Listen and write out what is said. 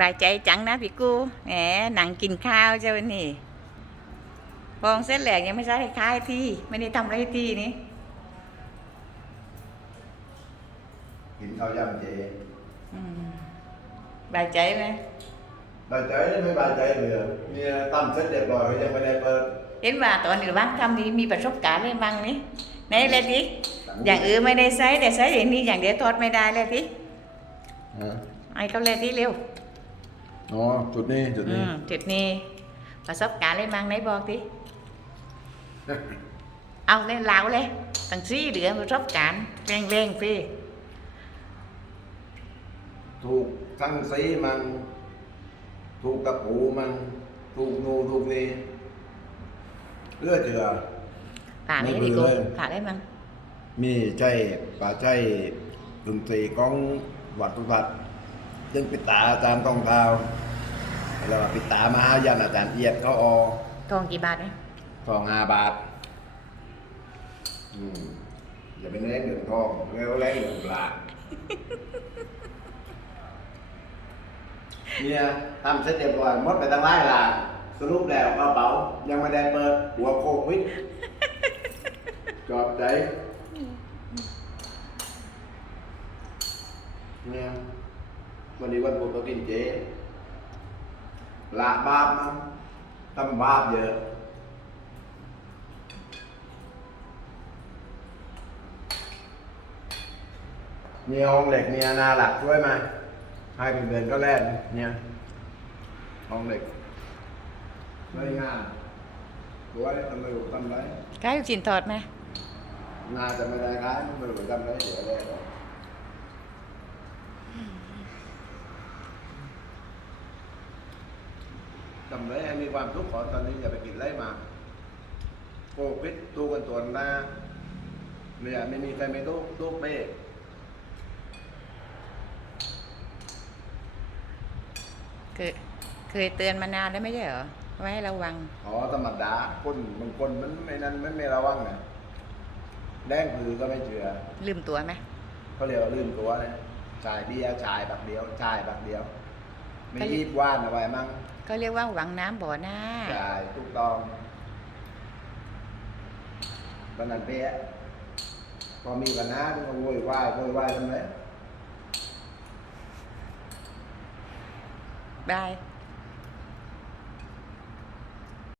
บายใจจังนะพี่กูแหมหนังกินข้าวเจ้านี่ฟองเส้นแหลกยังไม่ใช่คล้ายที่ ไม่ได้ทำอะไรที่นี่กินข้าวยำเจอืมบายใจไหมบายใจหรือไม่บายใจเหลือเนี่ยตั้มเสร็จเรียบร้อยก็ยังไม่ได้เปิดเห็นว่าตอนหรือบ้านทำนี้มีประสบการณ์อะไรบ้างนี่ไหนเลยดิอย่างอื่นไม่ได้ใช้แต่ใช้อย่างนี้อย่างเดียวทอดไม่ได้เลยทีฮะไอ้เขาเลยที่เร็ว อ๋อจุดนี้จุดอืนี้มจุดนี้ประสบการณ์อะไรบ้างไหนบอกดิเอาเลยเล่าเลยตั้งสี่เดือนประสบการณ์เร่งเร่งๆพี่ถูกทั้งสีมัน ถูกกระปูมัน ถูกนูถูกนี่เลือดเจือ ผ่านไหมไม่พี่เบื่กูอเลย ผ่านได้มั้งมีใจป่าใจดนตรีของวัดตุวัด ซึ่งปิดตาอาจารย์กองเท้าแล้วก็ปิดตามหายันอาจารย์เอียดเขาออทองกี่บาทไหมทองห้าบาทอืมอย่าไปแรงเงินทองแล้วแรงเงินปลาเนี่ยทำเสร็จเรียบร้อยหมดไปตั้งหลายล่ะสรุปแล้วกระเป๋ายังไม่ได้เปิดหัวโควิดจอบใจเนี่ย วันนี้วันพุธก็กินเจละบาปมั้งทำบาปเยอะ มีห้องเหล็กมีอาณาหลักช่วยไหมให้เป็นเดือนก็แล่นเนี่ยห้องเหล็กไม่งานช่วยทำไม่รู้ทำไรกล้าอยู่จินทอดไหมงานจะไม่ได้ค้ายไม่รู้ทำไรเดี๋ยวได้หรอก ทำไรให้มีความทุกข์ขอตอนนี้อย่าไปกินไรมาโควิดตู้กันตัวหน้าเนี่ยไม่มีใครไม่ตู้ตู้เป้เคยเคยเตือนมานานแล้วไม่ใช่เหรอไว้ให้ระวัง อ๋อธรรมดาคนบางคนมันไม่นั้นไม่ไม่ระวังนะแดงคือก็ไม่เชื่อลืมตัวไหมเขาเรียกว่าลืมตัวนะจ่ายเบี้ยจ่ายบักเดียวจ่ายบักเดียว ไม่รีบว่านเอาไว้มั่งก็เรียกว่าหวังน้ำบ่อหน้าจ่ายถูกต้องวันนั้นเปี้ยพอมีปัญหาก็โวยวายโวยวายทำไม บาย